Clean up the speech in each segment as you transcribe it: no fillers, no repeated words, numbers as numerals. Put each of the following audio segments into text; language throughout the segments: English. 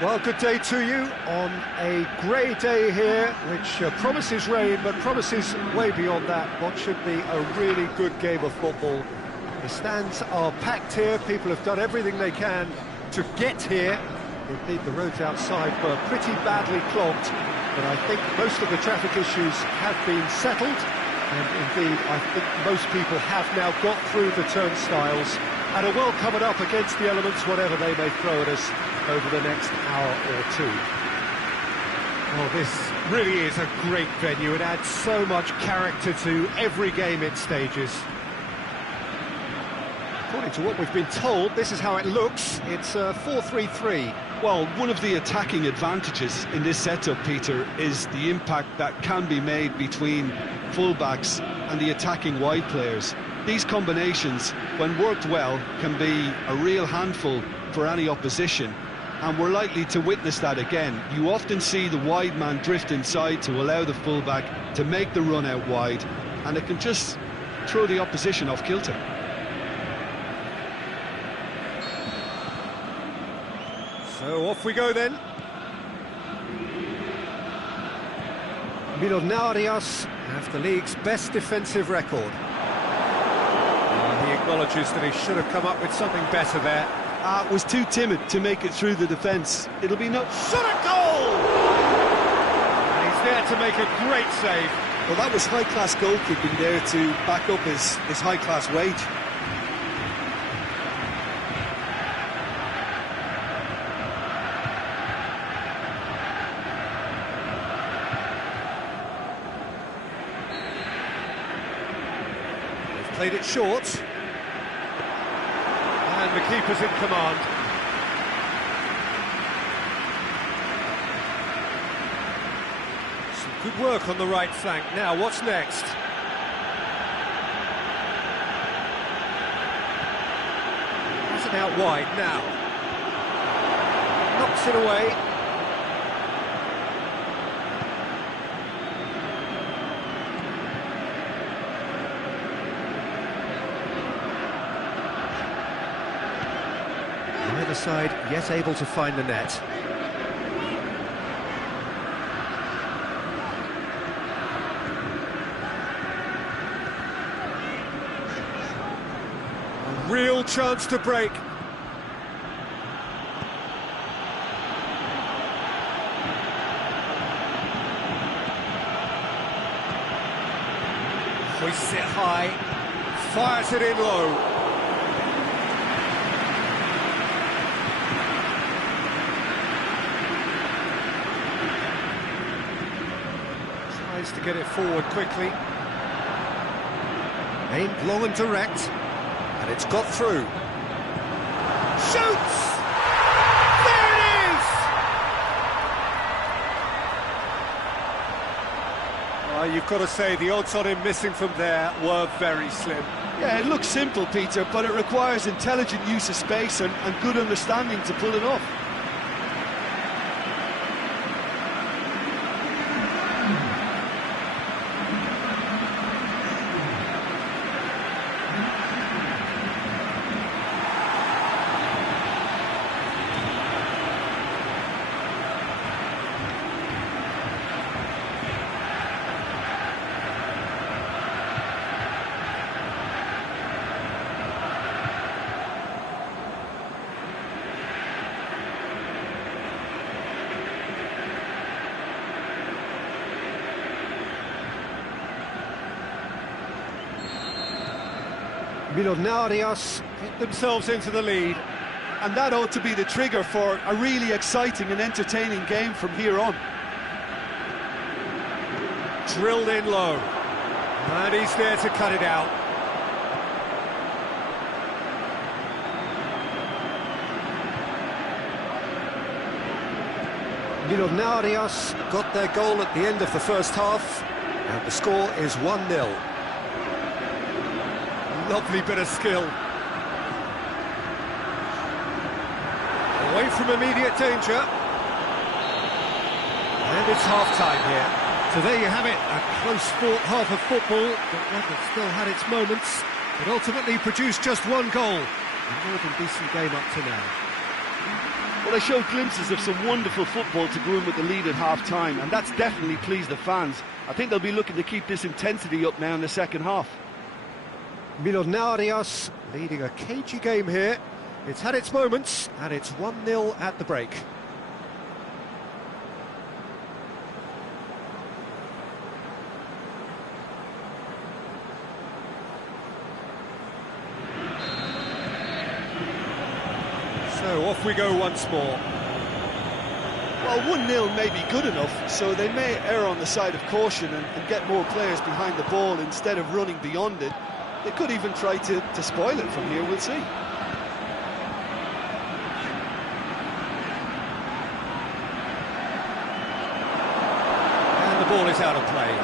Well, good day to you on a grey day here, which promises rain, but promises way beyond that what should be a really good game of football. The stands are packed here, people have done everything they can to get here. Indeed, the roads outside were pretty badly clogged, but I think most of the traffic issues have been settled, and indeed, I think most people have now got through the turnstiles and are well covered up against the elements, whatever they may throw at us over the next hour or two. Well, this really is a great venue. It adds so much character to every game it stages. According to what we've been told, this is how it looks. It's 4-3-3. Well, one of the attacking advantages in this setup, Peter, is the impact that can be made between fullbacks and the attacking wide players. These combinations, when worked well, can be a real handful for any opposition, and we're likely to witness that again. You often see the wide man drift inside to allow the fullback to make the run out wide, and it can just throw the opposition off kilter. So off we go then. Millonarios have the league's best defensive record. He acknowledges that he should have come up with something better there. Was too timid to make it through the defence. It'll be no... Shot a goal! And he's there to make a great save. Well, that was high-class goalkeeping there to back up his high-class wage. They've played it short. And the keeper's in command. Some good work on the right flank. Now, what's next? Has it out wide now. Knocks it away. Neither side yet able to find the net. A real chance to break. Hoists it high, fires it in low. To get it forward quickly. Aimed long and direct, and it's got through. Shoots! There it is! You've got to say the odds on him missing from there were very slim. Yeah, it looks simple, Peter, but it requires intelligent use of space and good understanding to pull it off. Millonarios get themselves into the lead. And that ought to be the trigger for a really exciting and entertaining game from here on. Drilled in low. And he's there to cut it out. Millonarios got their goal at the end of the first half, and the score is 1-0. Lovely bit of skill. Away from immediate danger. And it's half-time here. So there you have it, a close-fought half of football, but one that still had its moments, but ultimately produced just one goal. A more than decent game up to now. Well, they showed glimpses of some wonderful football to go in with the lead at half-time, and that's definitely pleased the fans. I think they'll be looking to keep this intensity up now in the second half. Millonarios leading a cagey game here. It's had its moments, and it's 1-0 at the break. So off we go once more. Well, 1-0 may be good enough, so they may err on the side of caution and get more players behind the ball instead of running beyond it. They could even try to spoil it from here, we'll see. And the ball is out of play.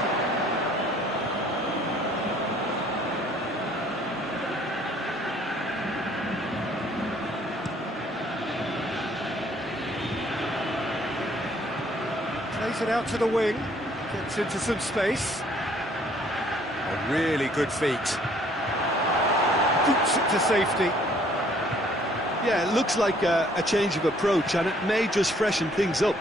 Plays it out to the wing, gets into some space. A really good feat. Boots it to safety. Yeah, it looks like a change of approach, and it may just freshen things up.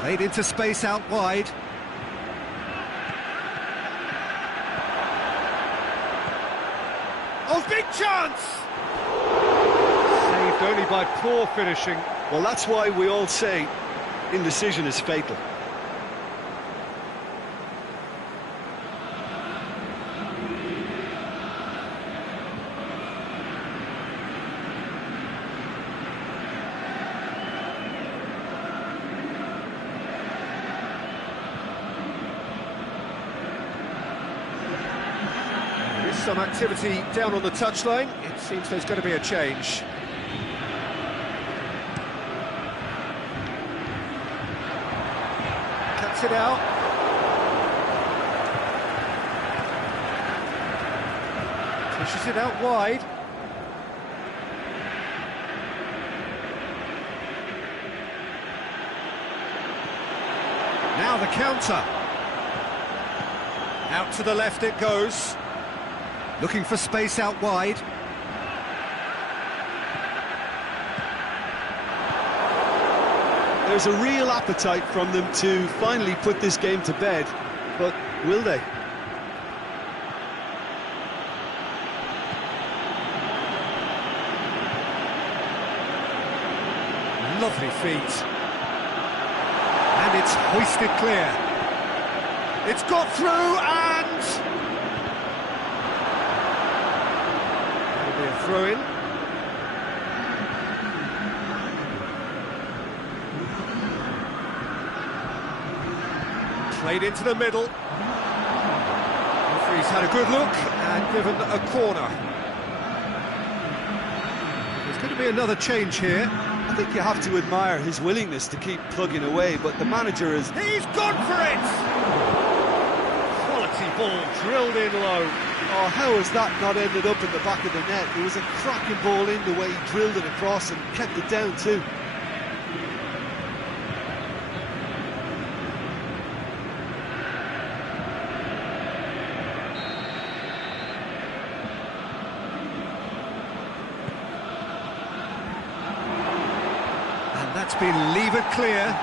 Played into space out wide. Oh, big chance! Saved only by poor finishing. Well, that's why we all say indecision is fatal. There is some activity down on the touchline. It seems there's going to be a change. Cuts it out. Pushes it out wide. Now the counter. Out to the left it goes. Looking for space out wide. There's a real appetite from them to finally put this game to bed, but will they? Lovely feet. And it's hoisted clear. It's got through and... that'll be a throw-in. Played into the middle. Referee's had a good look and given a corner. There's going to be another change here. I think you have to admire his willingness to keep plugging away, but the manager is... He's gone for it! Quality ball drilled in low. Oh, how has that not ended up in the back of the net? It was a cracking ball in the way he drilled it across and kept it down too. That's been levered clear.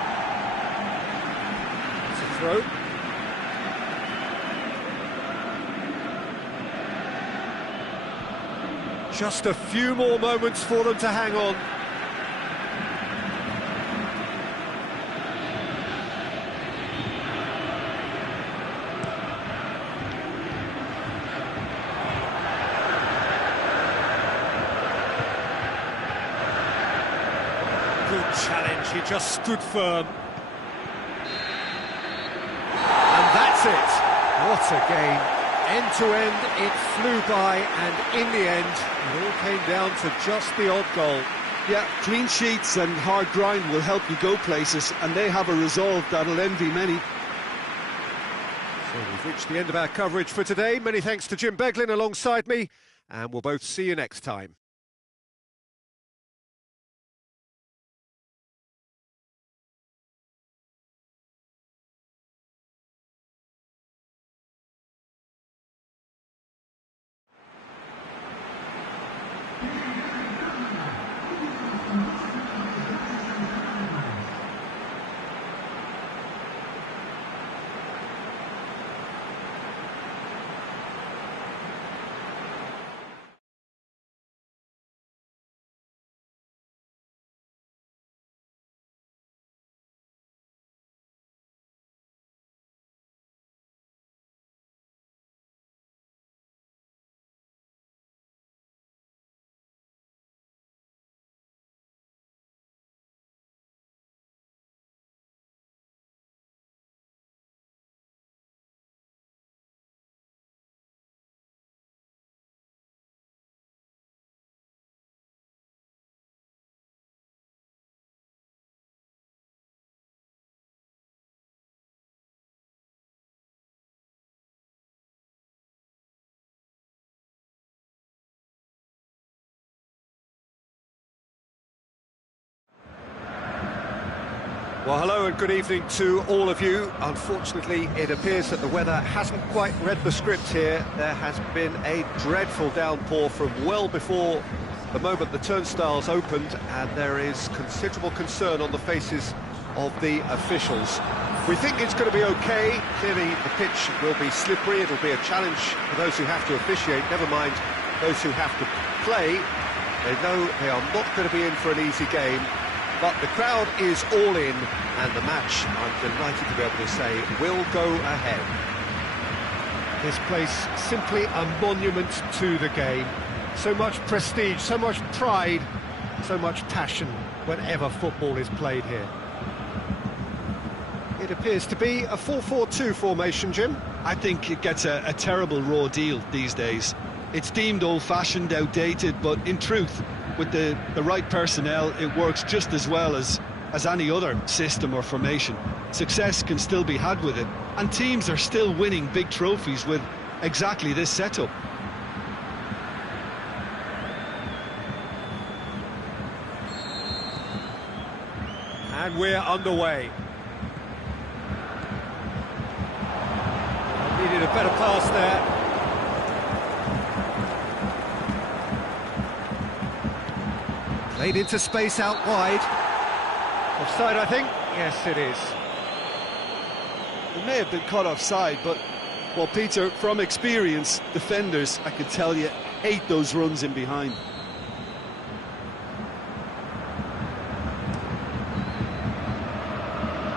It's a throw. Just a few more moments for them to hang on. Good challenge, he just stood firm. And that's it. What a game. End to end, it flew by, and in the end, it all came down to just the odd goal. Yeah, clean sheets and hard grind will help you go places, and they have a resolve that'll envy many. So we've reached the end of our coverage for today. Many thanks to Jim Beglin alongside me, and we'll both see you next time. Well, hello and good evening to all of you. Unfortunately, it appears that the weather hasn't quite read the script here. There has been a dreadful downpour from well before the moment the turnstiles opened, and there is considerable concern on the faces of the officials. We think it's going to be okay. Clearly, the pitch will be slippery. It'll be a challenge for those who have to officiate, never mind those who have to play. They know they are not going to be in for an easy game. But the crowd is all in, and the match, I'm delighted to be able to say, will go ahead. This place, simply a monument to the game. So much prestige, so much pride, so much passion whenever football is played here. It appears to be a 4-4-2 formation, Jim. I think it gets a terrible raw deal these days. It's deemed old-fashioned, outdated, but in truth, with the right personnel, it works just as well as any other system or formation. Success can still be had with it, and teams are still winning big trophies with exactly this setup. And we're underway. Needed a better pass there. Played into space out wide. Offside, I think? Yes, it is. It may have been caught offside, but, well, Peter, from experience, defenders, I can tell you, hate those runs in behind.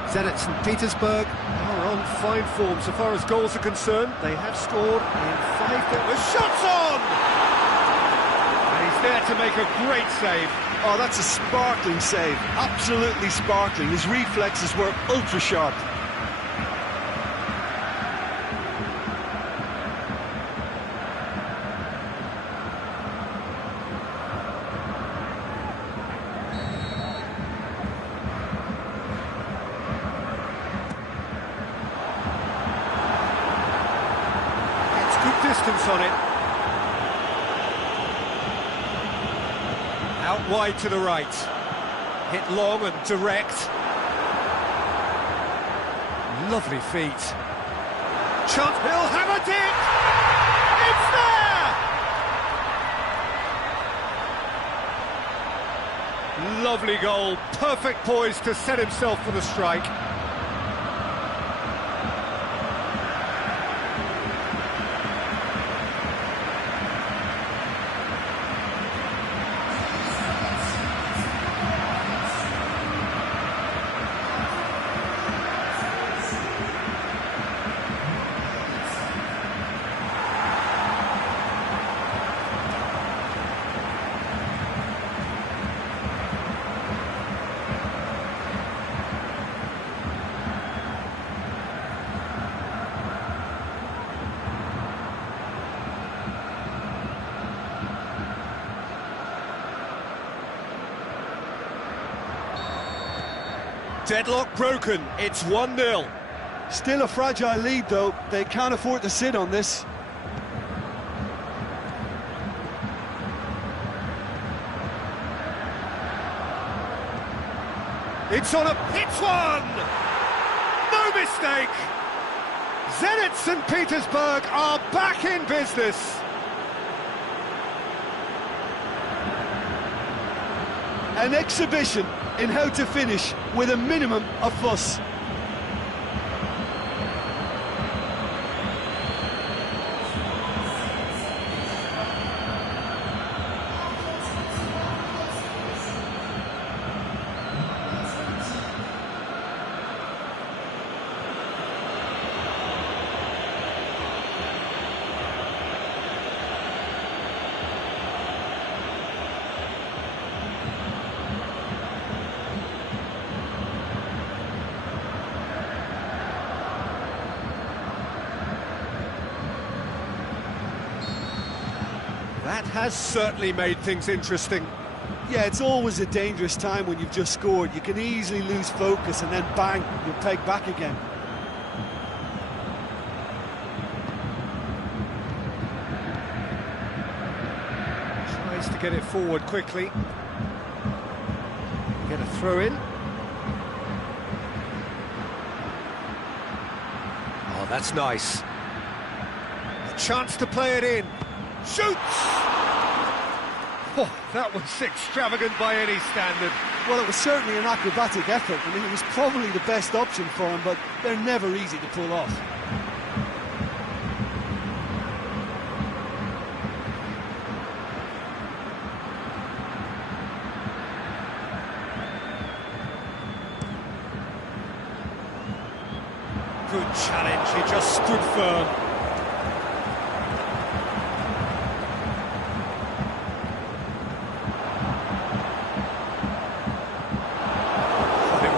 Zenit St. Petersburg are on fine form so far as goals are concerned. They have scored in 5 games. The shot's on! And he's there to make a great save. Oh, that's a sparkling save, absolutely sparkling. His reflexes were ultra sharp. It's good distance on it. Out wide to the right. Hit long and direct. Lovely feet. Chance, he'll hammer it! It's there! Lovely goal, perfect poise to set himself for the strike. Deadlock broken, it's 1-0. Still a fragile lead, though. They can't afford to sit on this. It's on a... It's one! No mistake! Zenit St. Petersburg are back in business. An exhibition in how to finish with a minimum of fuss. That has certainly made things interesting. Yeah, it's always a dangerous time when you've just scored. You can easily lose focus and then bang, you're pegged back again. Tries to get it forward quickly. Get a throw in. That's nice. A chance to play it in. Shoots! Oh, that was extravagant by any standard. Well, it was certainly an acrobatic effort. I mean, it was probably the best option for him, but they're never easy to pull off. Good challenge, he just stood firm.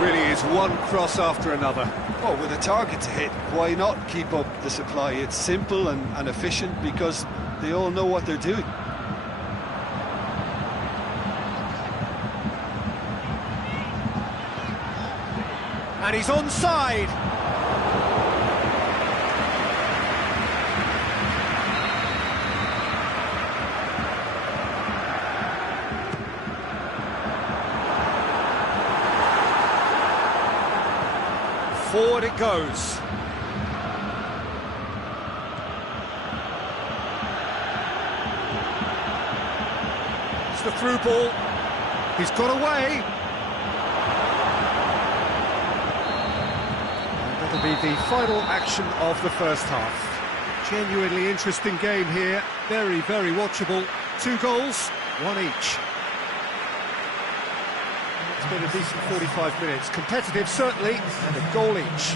Really is one cross after another. Oh, with a target to hit, why not keep up the supply? It's simple and efficient because they all know what they're doing. And he's onside. Forward it goes. It's the through ball. He's got away. And that'll be the final action of the first half. Genuinely interesting game here. Very, very watchable. 2 goals, 1 each. It's been a decent 45 minutes. Competitive, certainly, and a goal each.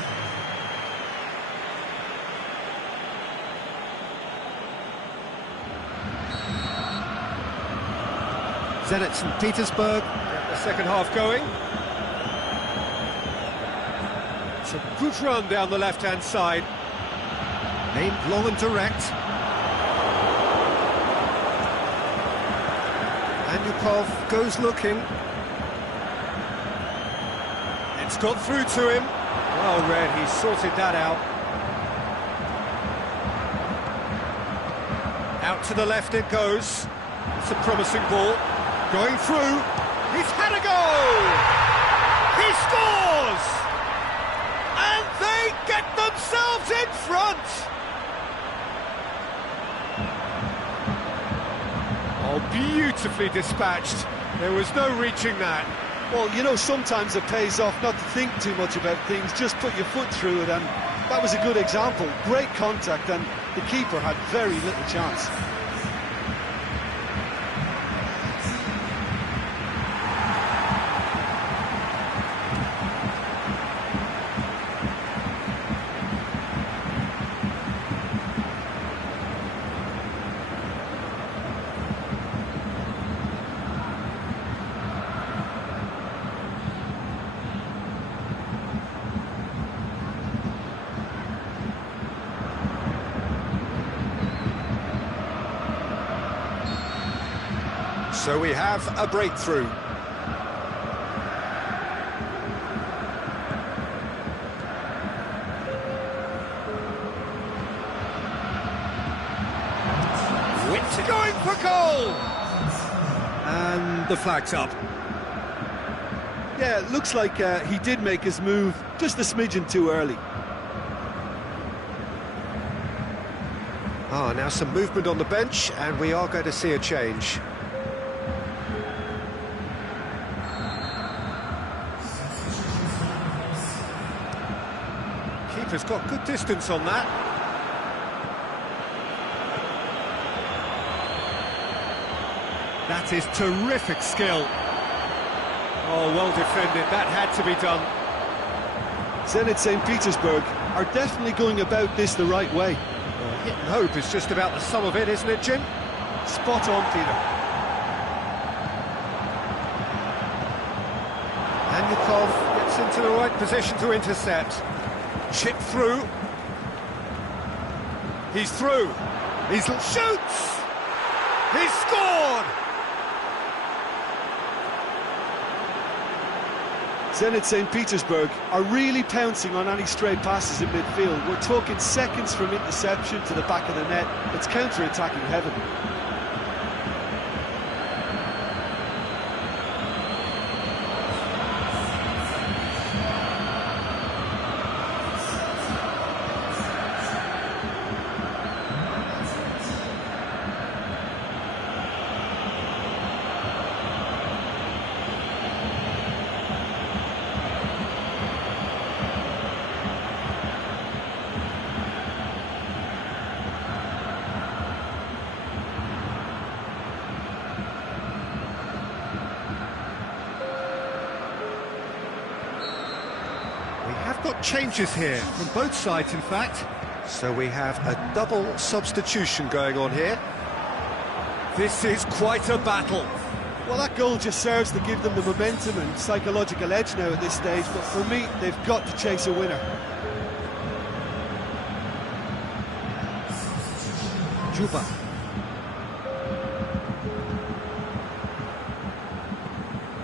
Zenit St. Petersburg, the second half going. It's a good run down the left-hand side. Aimed long and direct. Anyukov goes looking. It's got through to him. Well read, he sorted that out. Out to the left it goes. It's a promising ball. Going through. He's had a goal! He scores! And they get themselves in front! Oh, beautifully dispatched. There was no reaching that. Well, you know, sometimes it pays off not to think too much about things, just put your foot through it, and that was a good example. Great contact, and the keeper had very little chance. So we have a breakthrough. Witt going for goal! And the flag's up. Yeah, it looks like he did make his move just a smidgen too early. Now some movement on the bench, and we are going to see a change. Keeper's got good distance on that. That is terrific skill. Oh, well defended, that had to be done. Zenit St. Petersburg are definitely going about this the right way. Hit and hope is just about the sum of it, isn't it, Jim? Spot on, Peter. Anyukov gets into the right position to intercept. Chip through. He's through. He shoots! He's scored! Zenit St. Petersburg are really pouncing on any stray passes in midfield. We're talking seconds from interception to the back of the net. It's counter-attacking heaven. have got changes here, from both sides in fact. So we have a double substitution going on here. This is quite a battle. Well, that goal just serves to give them the momentum and psychological edge now at this stage, but for me, they've got to chase a winner. Juba.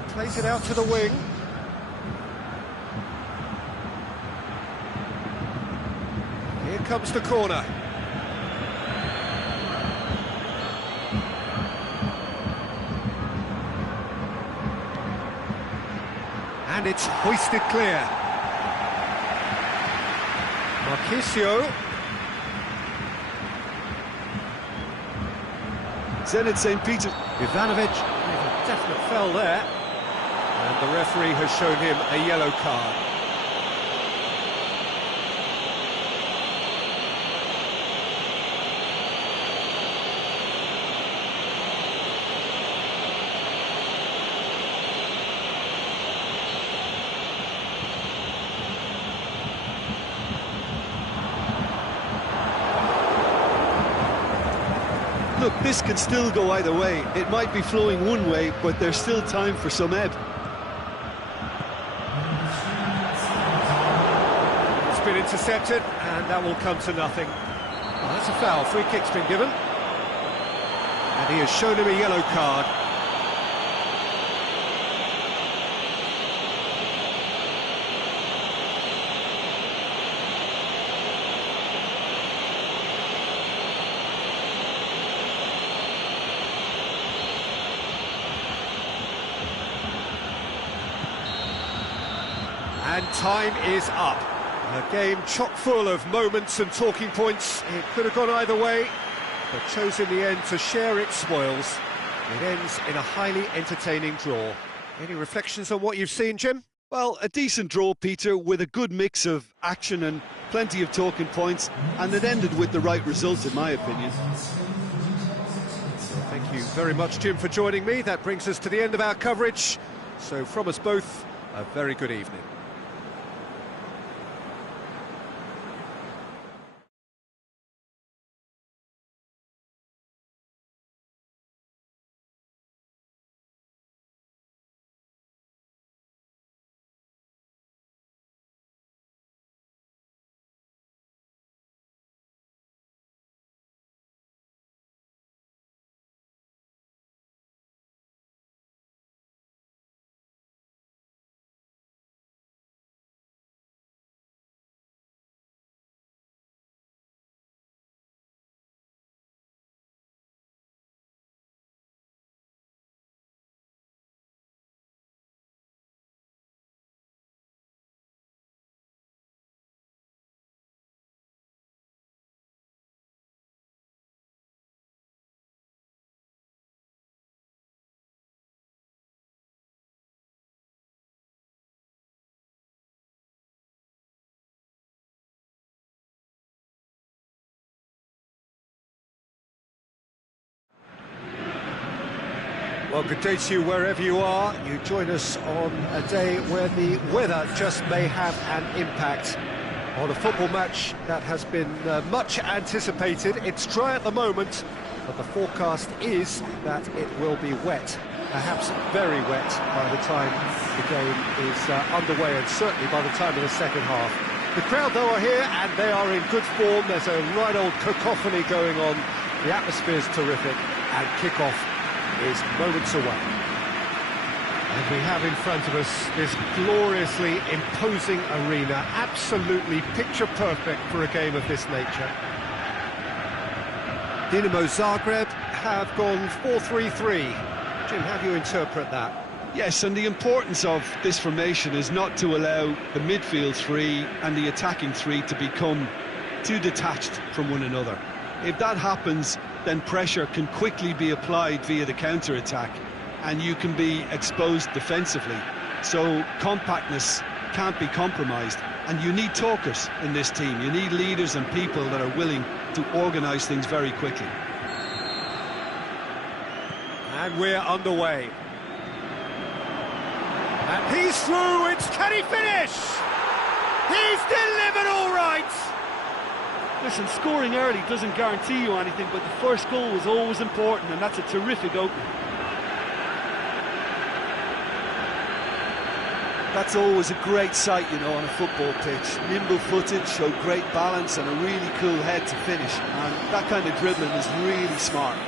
Plays it out to the wing. Here comes the corner. And it's hoisted clear. Marquisio. Zenit St. Peter. Ivanovic, a definite foul there. And the referee has shown him a yellow card. Look, this can still go either way. It might be flowing one way, but there's still time for some ebb. It's been intercepted, and that will come to nothing. Well, that's a foul. Free kick's been given. And he has shown him a yellow card. And time is up. A game chock full of moments and talking points. It could have gone either way, but chose in the end to share its spoils. It ends in a highly entertaining draw. Any reflections on what you've seen, Jim? Well, a decent draw, Peter, with a good mix of action and plenty of talking points, and it ended with the right result, in my opinion. Thank you very much, Jim, for joining me. That brings us to the end of our coverage. So from us both, a very good evening. Well, good day to you wherever you are. You join us on a day where the weather just may have an impact on a football match that has been much anticipated. It's dry at the moment, but the forecast is that it will be wet, perhaps very wet by the time the game is underway, and certainly by the time of the second half. The crowd, though, are here, and they are in good form. There's a right old cacophony going on. The atmosphere's terrific, and kick-off is moments away. And we have in front of us this gloriously imposing arena, absolutely picture perfect for a game of this nature. Dinamo Zagreb have gone 4-3-3. Jim, how do you interpret that? Yes, and the importance of this formation is not to allow the midfield three and the attacking three to become too detached from one another. If that happens, then pressure can quickly be applied via the counter-attack, and you can be exposed defensively. So compactness can't be compromised, and you need talkers in this team. You need leaders and people that are willing to organise things very quickly. And we're underway. And he's through, can he finish? He He's delivered all right! Listen, scoring early doesn't guarantee you anything, but the first goal was always important, and that's a terrific opening. That's always a great sight, you know, on a football pitch. Nimble-footed, showed great balance and a really cool head to finish. And that kind of dribbling is really smart.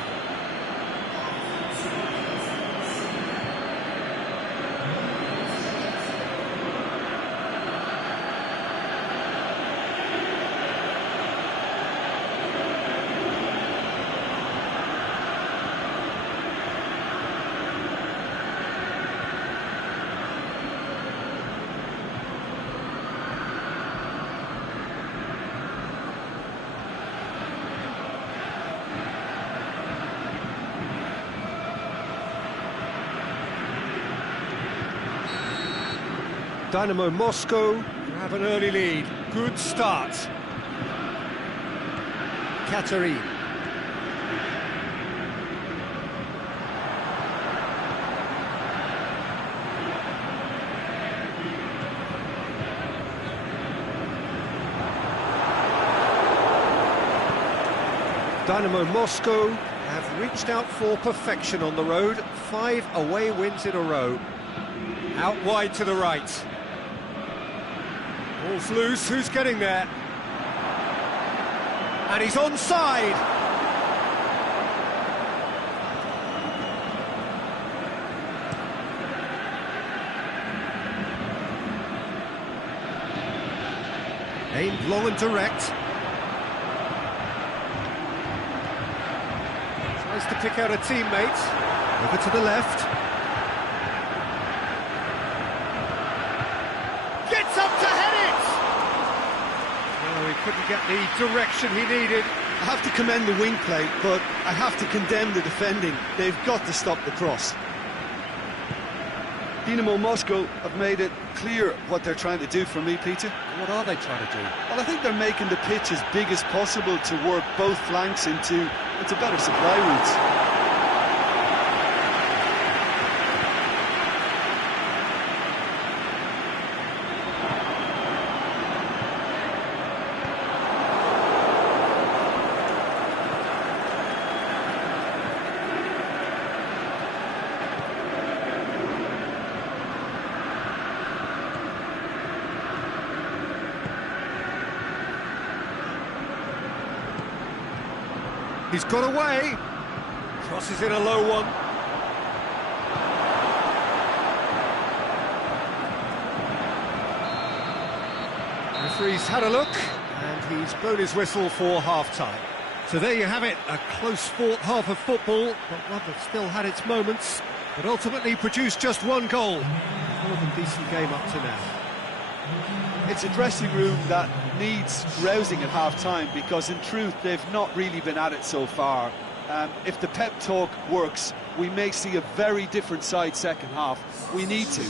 Dynamo Moscow have an early lead. Good start. Katerin. Dynamo Moscow have reached out for perfection on the road. 5 away wins in a row. Out wide to the right. Ball's loose, who's getting there? And he's onside! Aimed long and direct. Tries to pick out a teammate. Over to the left. Gets up to head it! No, he couldn't get the direction he needed. I have to commend the wing play, but I have to condemn the defending. They've got to stop the cross. Dynamo Moscow have made it clear what they're trying to do for me, Peter. What are they trying to do? Well, I think they're making the pitch as big as possible to work both flanks into better supply routes. He's got away. Crosses in a low one. Referee's had a look, and he's blown his whistle for half-time. So there you have it, a close-fought half of football, but one that still had its moments, but ultimately produced just one goal. More than decent game up to now. It's a dressing room that needs rousing at half-time, because in truth they've not really been at it so far. If the pep talk works, we may see a very different side second half. We need to.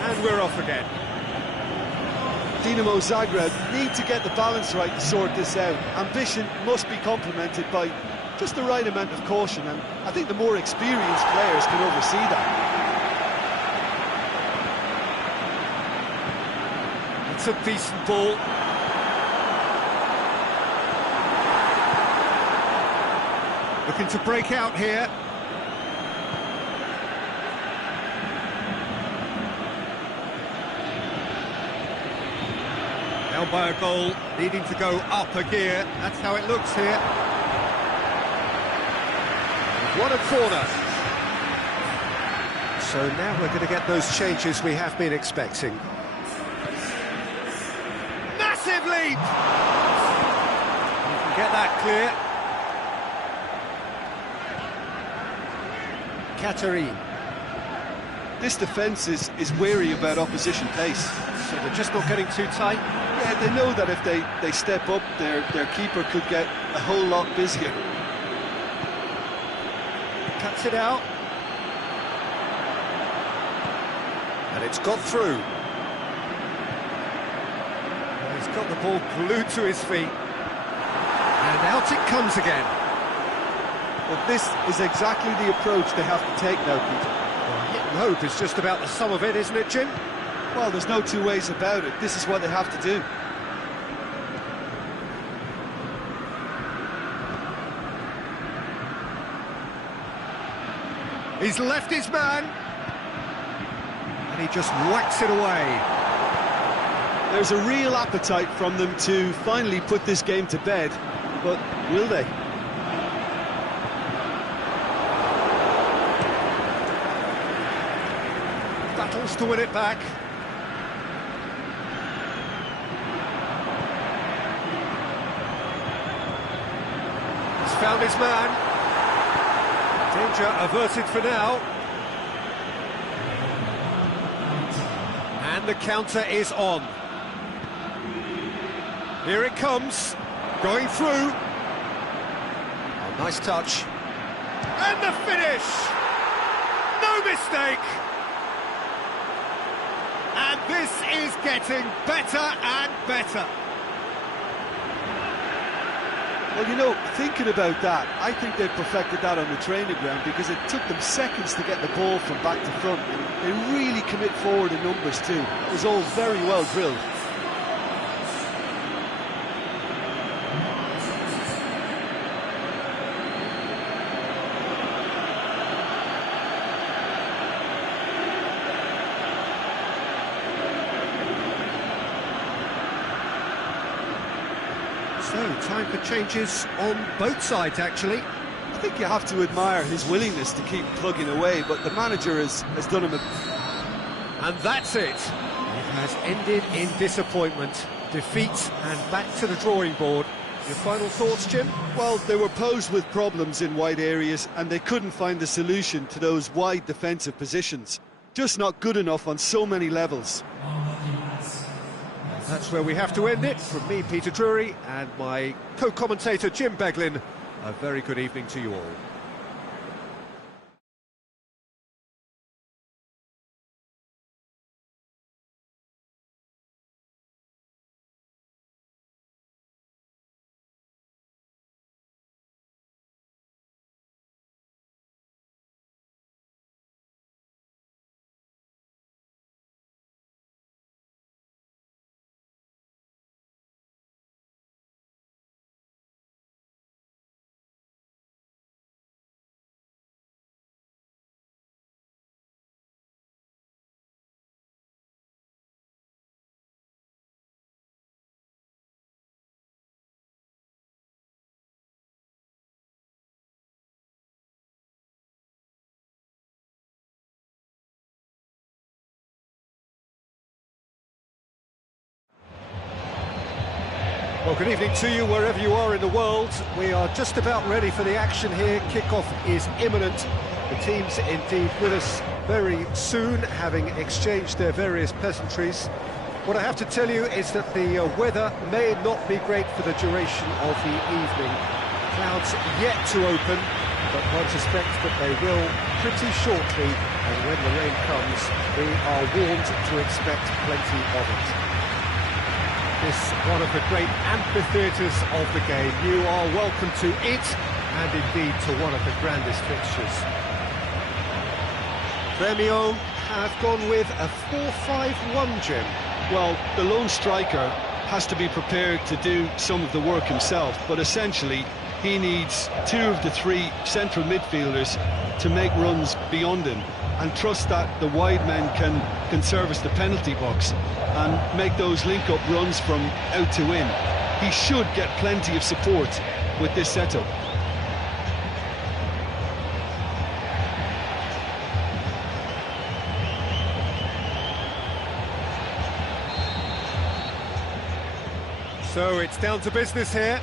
And we're off again. Dinamo Zagreb need to get the balance right to sort this out. Ambition must be complemented by just the right amount of caution, and I think the more experienced players can oversee that. It's a decent ball. Looking to break out here. Down by a goal, needing to go up a gear. That's how it looks here. What a corner. So now we're going to get those changes we have been expecting. Massive leap! You can get that clear. Katerin. This defence is wary about opposition pace. So they're just not getting too tight? Yeah, they know that if they step up, their keeper could get a whole lot busier. Cuts it out. And it's got through. He's got the ball glued to his feet. And out it comes again. But this is exactly the approach they have to take now, Peter. Well, hit and hope is just about the sum of it, isn't it, Jim? Well, there's no two ways about it. This is what they have to do. He's left his man, and he just whacks it away. There's a real appetite from them to finally put this game to bed, but will they? Battles to win it back. He's found his man. Danger averted for now. And the counter is on. Here it comes, going through. Oh, nice touch. And the finish! No mistake! And this is getting better and better. Well, you know, thinking about that, I think they've perfected that on the training ground because it took them seconds to get the ball from back to front. They really commit forward in numbers too. It was all very well drilled. So, time for changes on both sides, actually. I think you have to admire his willingness to keep plugging away, but the manager has done him a... And that's it. It has ended in disappointment, defeat, and back to the drawing board. Your final thoughts, Jim? Well, they were posed with problems in wide areas, and they couldn't find the solution to those wide defensive positions. Just not good enough on so many levels. That's where we have to end it. From me, Peter Drury, and my co-commentator, Jim Beglin, a very good evening to you all. Well, good evening to you wherever you are in the world. We are just about ready for the action here. Kickoff is imminent. The teams indeed with us very soon, having exchanged their various pleasantries. What I have to tell you is that the weather may not be great for the duration of the evening. Clouds yet to open, but one suspects that they will pretty shortly, and when the rain comes, we are warned to expect plenty of it. This one of the great amphitheatres of the game. You are welcome to it, and indeed to one of the grandest fixtures. Premio have gone with a 4-5-1, Jim. Well, the lone striker has to be prepared to do some of the work himself, but essentially he needs two of the three central midfielders to make runs beyond him and trust that the wide men can service the penalty box and make those link-up runs from out to in. He should get plenty of support with this setup. So it's down to business here.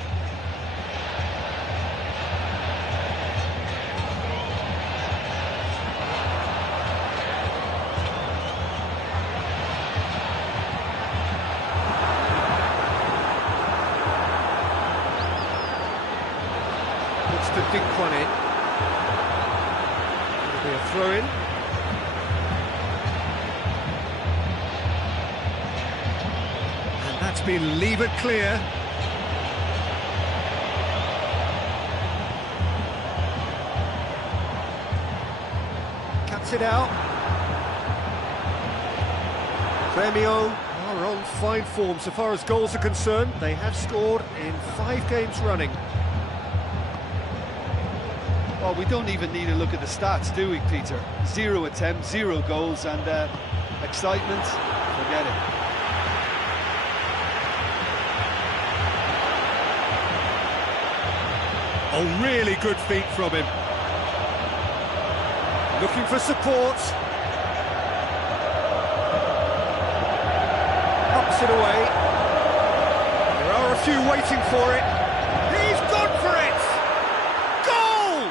To dink one in. It'll be a throw-in. And that's been levered clear. Cuts it out. Grêmio are on fine form so far as goals are concerned. They have scored in 5 games running. Well, we don't even need to look at the stats, do we, Peter? 0 attempts, 0 goals, and excitement, forget it. Oh, really good feet from him. Looking for support. Ups it away. There are a few waiting for it. He's gone for it! Goal!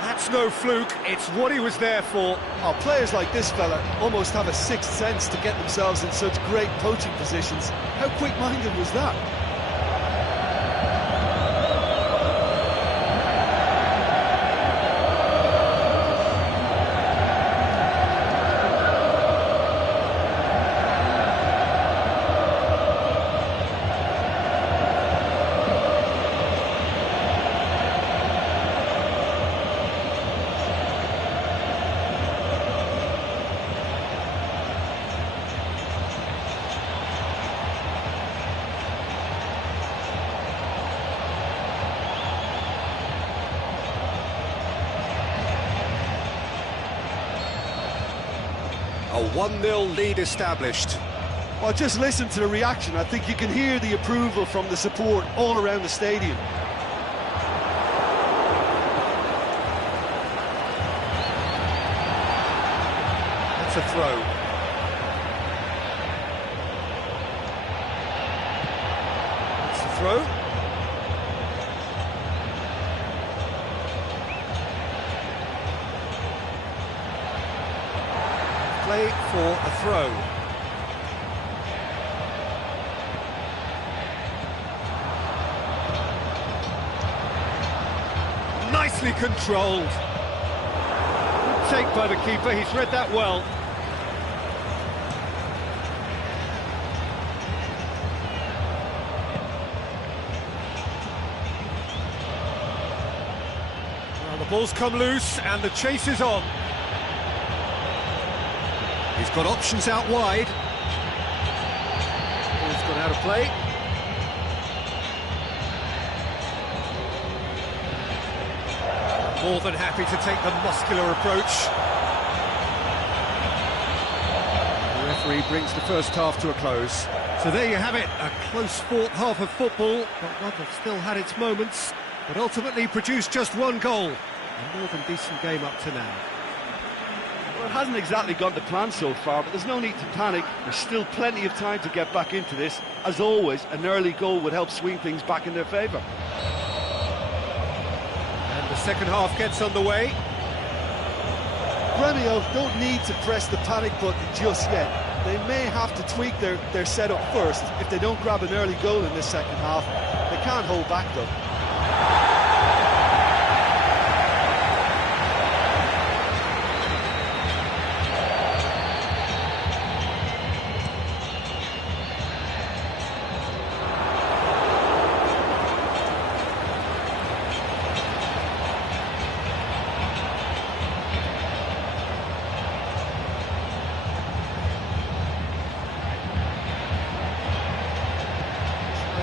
That's no fluke, it's what he was there for. Oh, players like this fella almost have a sixth sense to get themselves in such great poaching positions. How quick-minded was that? A 1-0 lead established. Well, just listen to the reaction. I think you can hear the approval from the support all around the stadium. That's a throw. That's the throw. Play for a throw. Nicely controlled. Good take by the keeper, he's read that well. Well, the ball's come loose and the chase is on. He's got options out wide. Ball's gone out of play. More than happy to take the muscular approach. The referee brings the first half to a close. So there you have it, a close fought half of football, but one that still had its moments, but ultimately produced just 1 goal. A more than decent game up to now. Well, it hasn't exactly gone to plan so far, but there's no need to panic. There's still plenty of time to get back into this. As always, an early goal would help swing things back in their favour. And the second half gets underway. Grêmio don't need to press the panic button just yet. They may have to tweak their setup first. If they don't grab an early goal in this second half, they can't hold back though.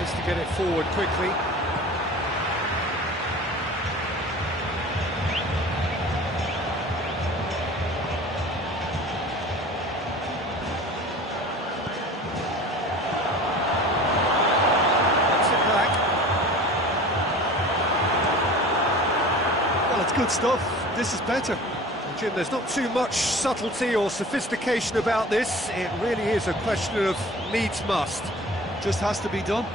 To get it forward quickly. That's it back. Well, it's good stuff. This is better. Well, Jim, there's not too much subtlety or sophistication about this. It really is a question of needs must. Just has to be done.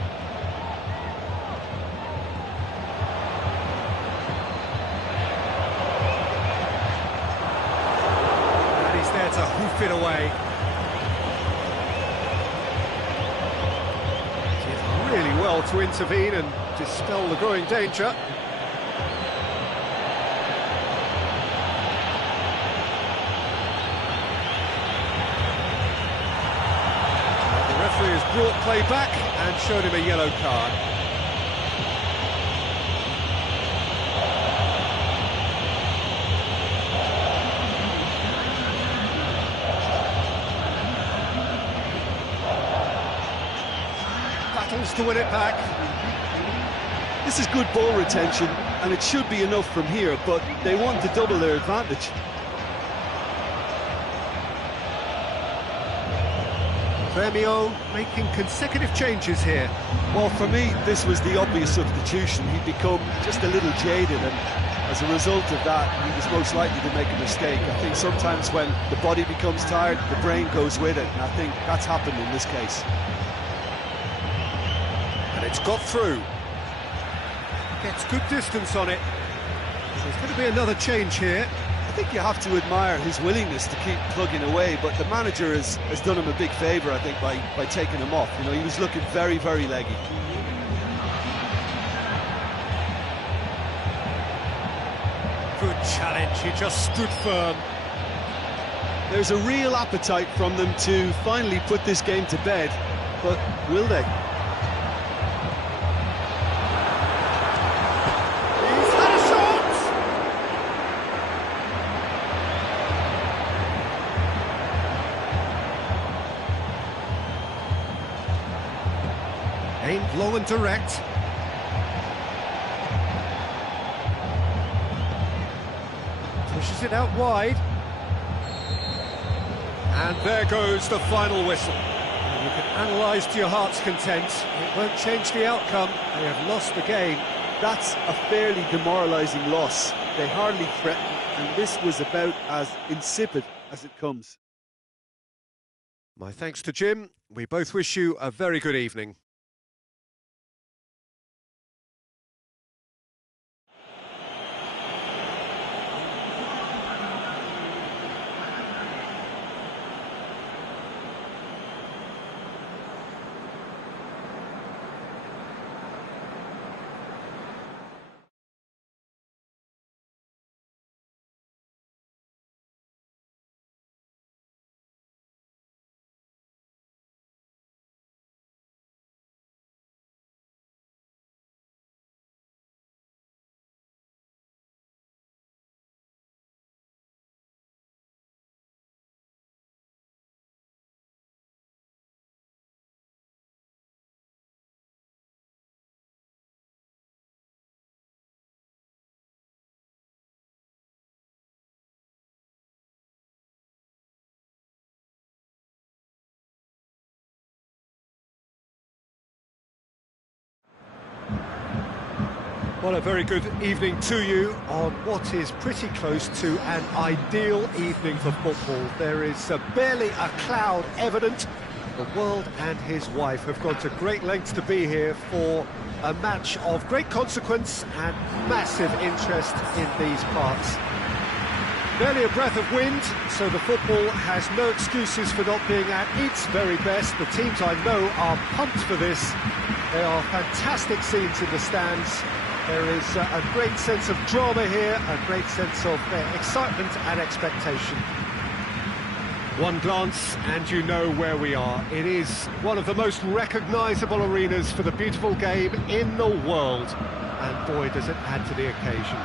To hoof it away. Did really well to intervene and dispel the growing danger. The referee has brought play back and showed him a yellow card. battles to win it back. This is good ball retention, and it should be enough from here, but they want to double their advantage. Premio making consecutive changes here. Well, for me, this was the obvious substitution. He'd become just a little jaded, and as a result of that, he was most likely to make a mistake. I think sometimes when the body becomes tired, the brain goes with it, and I think that's happened in this case. And it's got through. Gets good distance on it. There's going to be another change here. I think you have to admire his willingness to keep plugging away, but the manager has done him a big favour, I think, by taking him off. You know, he was looking very, very leggy. Good challenge, he just stood firm. There's a real appetite from them to finally put this game to bed, but will they? He's had a shot! Aimed long and direct. Pushes it out wide. And there goes the final whistle. And you can analyse to your heart's content. It won't change the outcome. They have lost the game. That's a fairly demoralising loss. They hardly threatened, and this was about as insipid as it comes. My thanks to Jim. We both wish you a very good evening. Well, a very good evening to you on what is pretty close to an ideal evening for football. There is barely a cloud evident. The world and his wife have gone to great lengths to be here for a match of great consequence and massive interest in these parts. Barely a breath of wind, so the football has no excuses for not being at its very best. The teams I know are pumped for this. There are fantastic scenes in the stands. There is a great sense of drama here, a great sense of excitement and expectation. One glance and you know where we are. It is one of the most recognisable arenas for the beautiful game in the world. And boy, does it add to the occasion.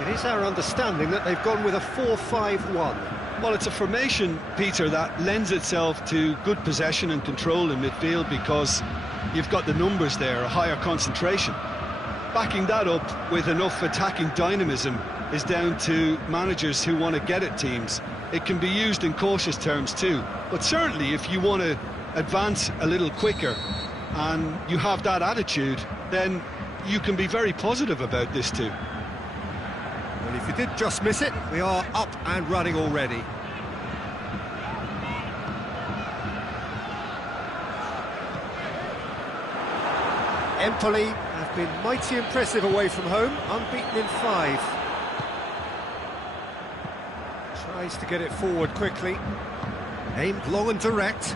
It is our understanding that they've gone with a 4-5-1. Well, it's a formation, Peter, that lends itself to good possession and control in midfield because you've got the numbers there, a higher concentration. Backing that up with enough attacking dynamism is down to managers who want to get at teams. It can be used in cautious terms too, but certainly if you want to advance a little quicker and you have that attitude, then you can be very positive about this too. Well, if you did just miss it, we are up and running already. Empoli have been mighty impressive away from home, unbeaten in 5. Tries to get it forward quickly. Aimed long and direct.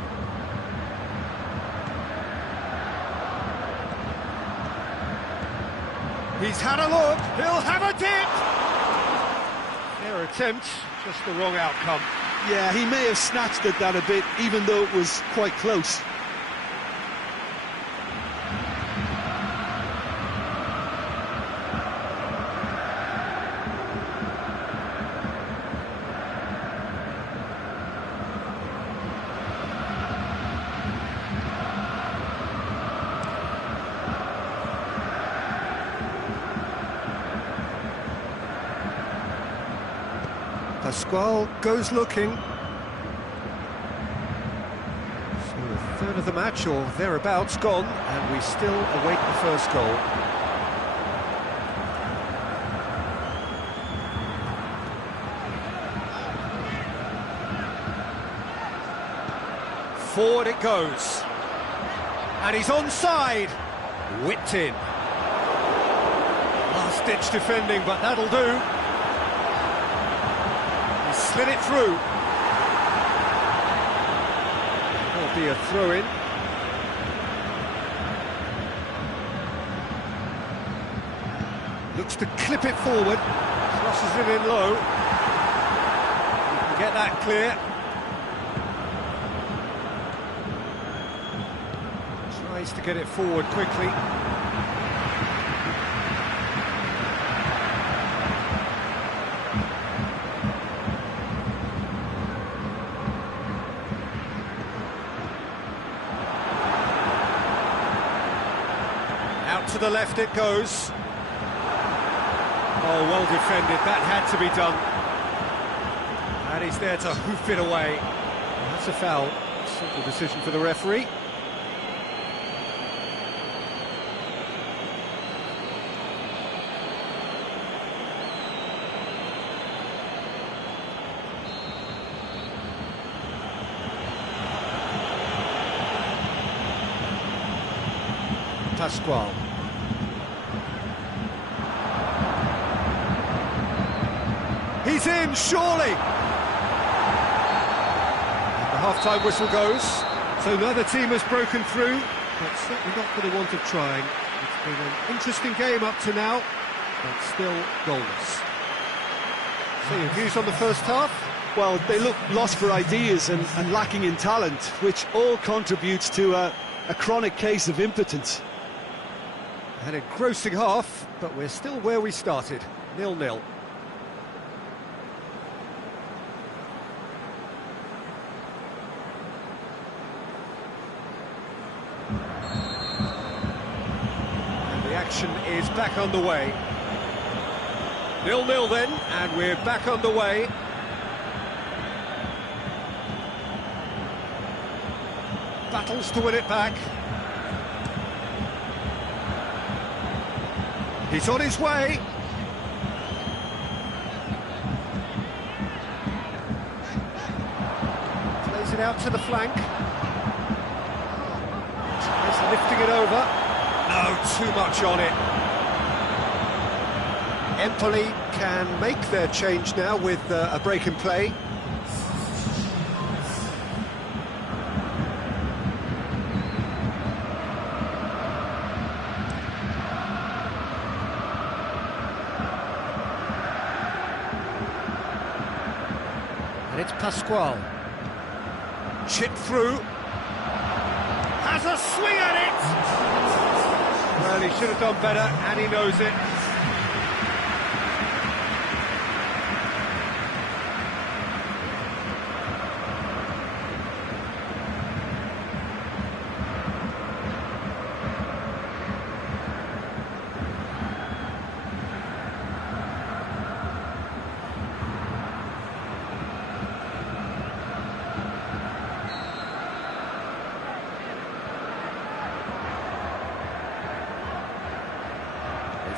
He's had a look, he'll have a dip! Their attempt, just the wrong outcome. Yeah, he may have snatched at that a bit, even though it was quite close. Pascual goes looking. So a third of the match, or thereabouts, gone, and we still await the first goal. Forward it goes. And he's onside. Whipped in. Last-ditch defending, but that'll do. He slid it through. There'll be a throw-in. Looks to clip it forward. Crosses it in low. You can get that clear. Tries to get it forward quickly. Out to the left it goes. Oh, well defended, that had to be done. And he's there to hoof it away. And that's a foul. Simple decision for the referee. Pascual. He's in, surely! And the half-time whistle goes, so neither team has broken through, but certainly not for the want of trying. It's been an interesting game up to now, but still goalless. So your views on the first half? Well, they look lost for ideas and lacking in talent, which all contributes to a chronic case of impotence. An engrossing half, but we're still where we started, 0-0. And the action is back underway. 0-0 then, and we're back underway. Battles to win it back. He's on his way. Plays it out to the flank. Tries lifting it over. No, too much on it. Empoli can make their change now with a break in play. And it's Pascual. Chip through. Has a swing at it! Well, he should have done better, and he knows it.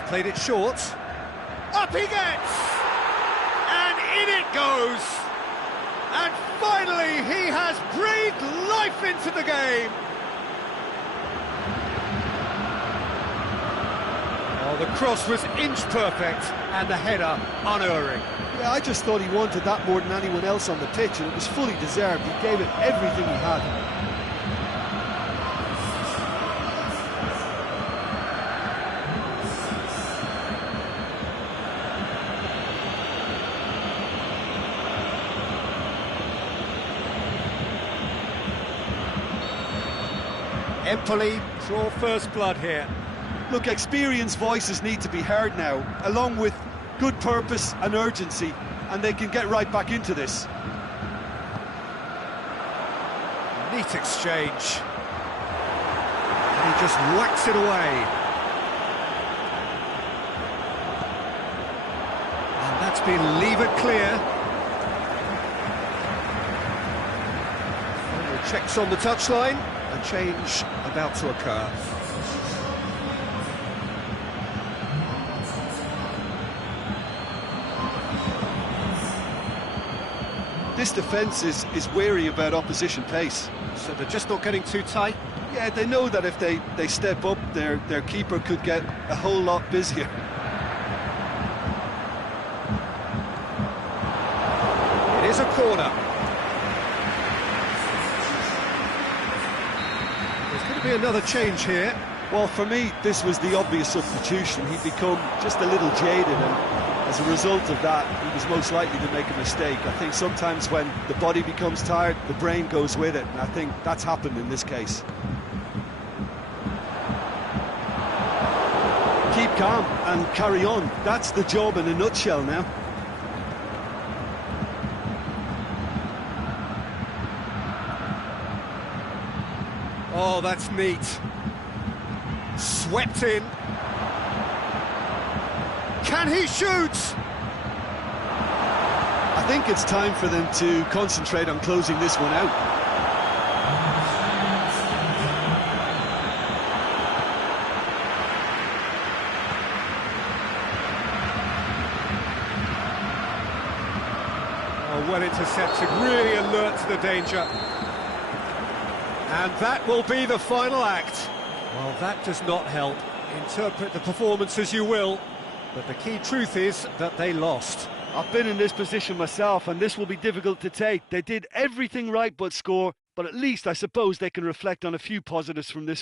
Played it short. Up he gets! And in it goes! And finally he has breathed life into the game! Oh, the cross was inch perfect and the header unerring. Yeah, I just thought he wanted that more than anyone else on the pitch, and it was fully deserved. He gave it everything he had. Empoli draw first blood here. Look, experienced voices need to be heard now, along with good purpose and urgency, and they can get right back into this. Neat exchange. And he just whacks it away. And that's been levered clear. Checks on the touchline, a change about to occur. This defence is wary about opposition pace. So they're just not getting too tight? Yeah, they know that if they step up, their keeper could get a whole lot busier. It is a corner. There's going to be another change here. Well, for me, this was the obvious substitution. He'd become just a little jaded, and as a result of that, he was most likely to make a mistake. I think sometimes when the body becomes tired, the brain goes with it, and I think that's happened in this case. Keep calm and carry on. That's the job in a nutshell now. Oh, that's neat. Swept in. Can he shoot? I think it's time for them to concentrate on closing this one out. Oh, well intercepted, really alert to the danger. And that will be the final act. Well, that does not help. Interpret the performance as you will, but the key truth is that they lost. I've been in this position myself, and this will be difficult to take. They did everything right but score, but at least I suppose they can reflect on a few positives from this